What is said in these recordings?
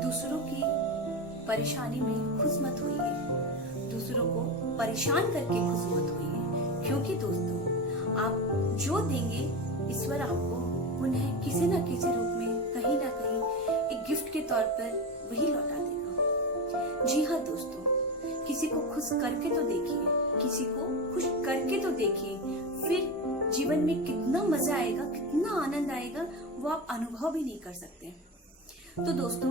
दूसरों की परेशानी में खुश मत होइए, दूसरों को परेशान करके खुश मत होइए, क्योंकि दोस्तों आप जो देंगे ईश्वर आपको पुनः किसी न किसी रूप में कहीं ना कहीं एक गिफ्ट के तौर पर वही लौटा देगा। जी हाँ दोस्तों, किसी को खुश करके तो देखिए, किसी को खुश करके तो देखिए, फिर जीवन में कितना मजा आएगा, कितना आनंद आएगा, वो आप अनुभव भी नहीं कर सकते। तो दोस्तों,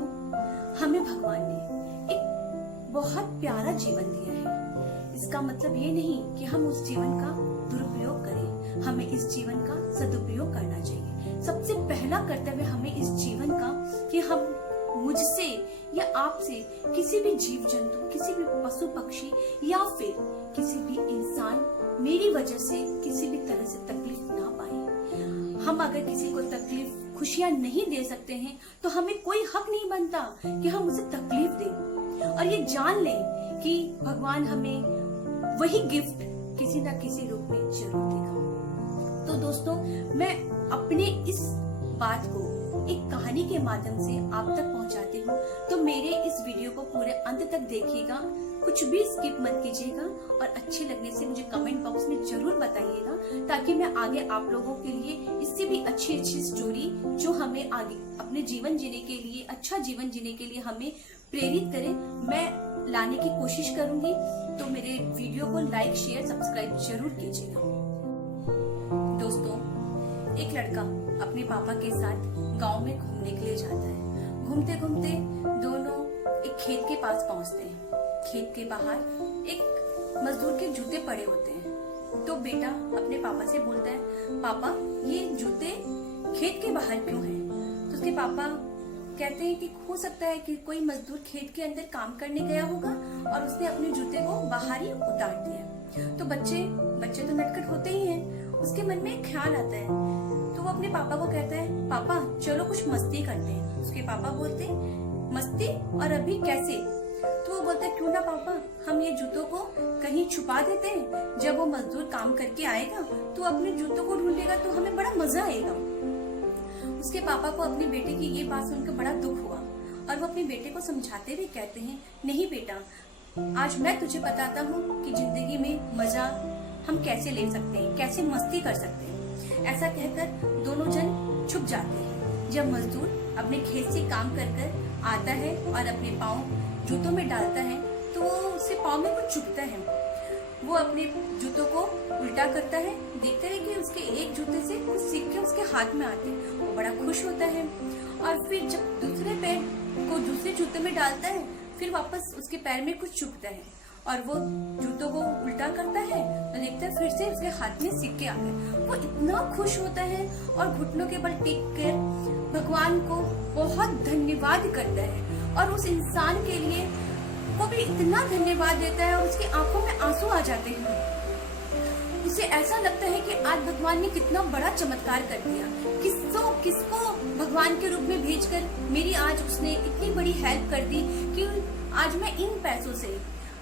हमें भगवान ने एक बहुत प्यारा जीवन दिया है। इसका मतलब ये नहीं कि हम उस जीवन का दुरुपयोग करें, हमें इस जीवन का सदुपयोग करना चाहिए। सबसे पहला कर्तव्य हमें इस जीवन का कि हम मुझसे या आपसे किसी भी जीव जंतु, किसी भी पशु पक्षी या फिर किसी भी इंसान मेरी वजह से किसी भी तरह से तकलीफ ना पाए। हम अगर किसी को तकलीफ, खुशियां नहीं दे सकते हैं तो हमें कोई हक नहीं बनता कि हम उसे तकलीफ दें। और ये जान लें कि भगवान हमें वही गिफ्ट किसी ना किसी रूप में जरूर देगा। तो दोस्तों, मैं अपने इस बात को एक कहानी के माध्यम से आप तक पहुंचाती हूँ, तो मेरे इस वीडियो को पूरे अंत तक देखिएगा, कुछ भी स्किप मत कीजिएगा और अच्छे लगने से मुझे कमेंट बॉक्स में जरूर बताइएगा, ताकि मैं आगे आप लोगों के लिए इससे भी अच्छी स्टोरी जो हमें आगे अपने जीवन जीने के लिए, अच्छा जीवन जीने के लिए हमें प्रेरित करे, मैं लाने की कोशिश करूंगी। तो मेरे वीडियो को लाइक, शेयर, सब्सक्राइब जरूर कीजिएगा। दोस्तों, एक लड़का अपने पापा के साथ गांव में घूमने के लिए जाता है। घूमते घूमते दोनों एक खेत के पास पहुंचते हैं। खेत के बाहर एक मजदूर के जूते पड़े होते हैं। तो बेटा अपने पापा से बोलता है, पापा ये जूते खेत के बाहर क्यों हैं? तो उसके पापा कहते हैं कि हो सकता है कि कोई मजदूर खेत के अंदर काम करने गया होगा और उसने अपने जूते को बाहर ही उतार दिया। तो बच्चे तो नटखट होते ही हैं, उसके मन में एक ख्याल आता है। तो वो अपने पापा को कहता है, पापा चलो कुछ मस्ती करते हैं। उसके पापा बोलते हैं, मस्ती? और अभी कैसे? तो वो बोलता है, क्यों ना पापा, हम ये जूतों को कहीं छुपा देते हैं, जब वो मजदूर काम करके आएगा तो अपने जूतों को ढूंढेगा तो हमें बड़ा मजा आएगा। उसके पापा को अपने बेटे की ये बात सुनकर बड़ा दुख हुआ और वो अपने बेटे को समझाते हुए कहते हैं, नहीं बेटा, आज मैं तुझे बताता हूँ कि जिंदगी में मजा हम कैसे ले सकते हैं, कैसे मस्ती कर सकते हैं। ऐसा कहकर दोनों जन छुप जाते हैं। जब मजदूर अपने खेत से काम कर आता है और अपने पाँव जूतों में डालता है तो वो उसके पाँव में कुछ चुभता है। वो अपने जूतों को उल्टा करता है, देखता है कि उसके एक जूते से कुछ सिक्के उसके हाथ में आते हैं। वो बड़ा खुश होता है और फिर जब दूसरे पैर को दूसरे जूते में डालता है, फिर वापस उसके पैर में कुछ चुभता है और वो जूतों को उल्टा करता है तो देखता है फिर से उसके हाथ में सिक्के आ गए। वो इतना खुश होता है और घुटनों के बल टिक कर भगवान को बहुत धन्यवाद करता है और उस इंसान के लिए वो भी इतना धन्यवाद देता है और उसकी आंखों में आंसू आ जाते हैं। उसे ऐसा लगता है कि आज भगवान ने कितना बड़ा चमत्कार कर दिया, किसको भगवान के रूप में भेजकर मेरी आज उसने इतनी बड़ी हेल्प कर दी कि आज मैं इन पैसों से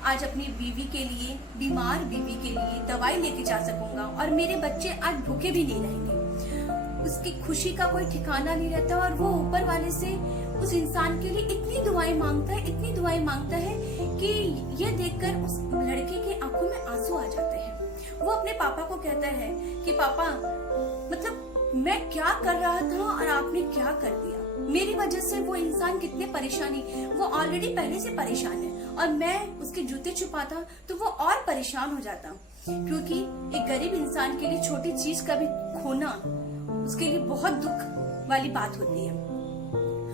आज अपनी बीवी के लिए, बीमार बीवी के लिए दवाई लेके जा सकूंगा और मेरे बच्चे आज भूखे भी नहीं रहेंगे। उसकी खुशी का कोई ठिकाना नहीं रहता और वो ऊपर वाले से उस इंसान के लिए इतनी दुआएं मांगता है कि ये देखकर उस लड़के की आंखों में आंसू आ जाते हैं। वो अपने पापा को कहता है कि पापा, मतलब मैं क्या कर रहा था और आपने क्या कर दिया। मेरी वजह से वो इंसान कितने परेशानी, वो ऑलरेडी पहले से परेशान है और मैं उसके जूते छुपाता तो वो और परेशान हो जाता, क्योंकि एक गरीब इंसान के लिए छोटी चीज का भी खोना उसके लिए बहुत दुख वाली बात होती है।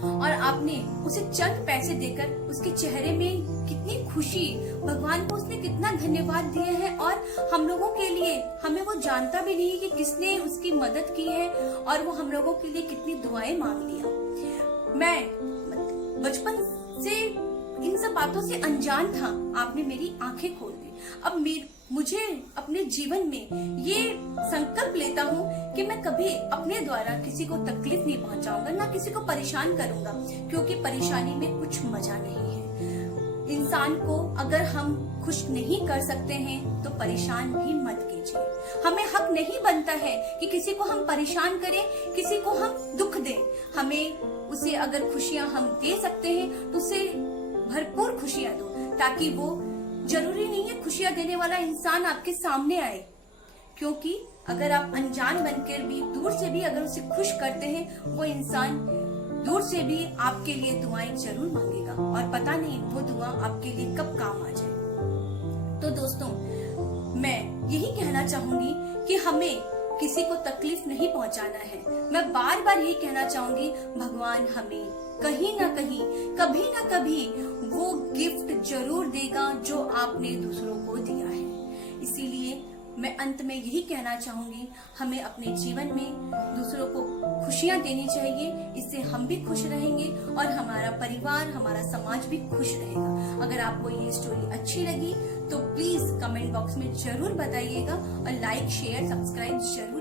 और आपने उसे चंद पैसे देकर उसके चेहरे में कितनी खुशी, भगवान को उसने कितना धन्यवाद दिए हैं और हम लोगों के लिए, हमें वो जानता भी नहीं कि किसने उसकी मदद की है और वो हम लोगों के लिए कितनी दुआएं मांग लिया। मैं बचपन से इन सब बातों से अनजान था, आपने मेरी आंखें खोल दी। अब मुझे अपने जीवन में ये संकल्प लेता हूँ कि मैं कभी अपने द्वारा किसी को तकलीफ नहीं पहुंचाऊंगा, ना किसी को परेशान करूंगा, क्योंकि परेशानी में कुछ मजा नहीं है। इंसान को अगर हम खुश नहीं कर सकते हैं तो परेशान भी मत कीजिए। हमें हक नहीं बनता है कि किसी को हम परेशान करें, किसी को हम दुख दें। हमें उसे अगर खुशियां हम दे सकते हैं तो उसे भरपूर खुशियां दो, ताकि वो जरूरी नहीं है खुशियां देने वाला इंसान आपके सामने आए, क्योंकि अगर आप अनजान बनकर भी दूर से भी अगर उसे खुश करते हैं, वो इंसान दूर से भी आपके लिए दुआएं जरूर मांगेगा और पता नहीं वो दुआ आपके लिए कब काम आ जाए। तो दोस्तों, मैं यही कहना चाहूंगी कि हमें किसी को तकलीफ नहीं पहुंचाना है। मैं बार बार यही कहना चाहूंगी, भगवान हमें कहीं ना कहीं, कभी ना कभी वो गिफ्ट जरूर देगा जो आपने दूसरों को दिया है। इसीलिए मैं अंत में यही कहना चाहूंगी, हमें अपने जीवन में दूसरों को खुशियां देनी चाहिए। इससे हम भी खुश रहेंगे और हमारा परिवार, हमारा समाज भी खुश रहेगा। अगर आपको ये स्टोरी अच्छी लगी तो प्लीज कमेंट बॉक्स में जरूर बताइएगा और लाइक, शेयर, सब्सक्राइब जरूर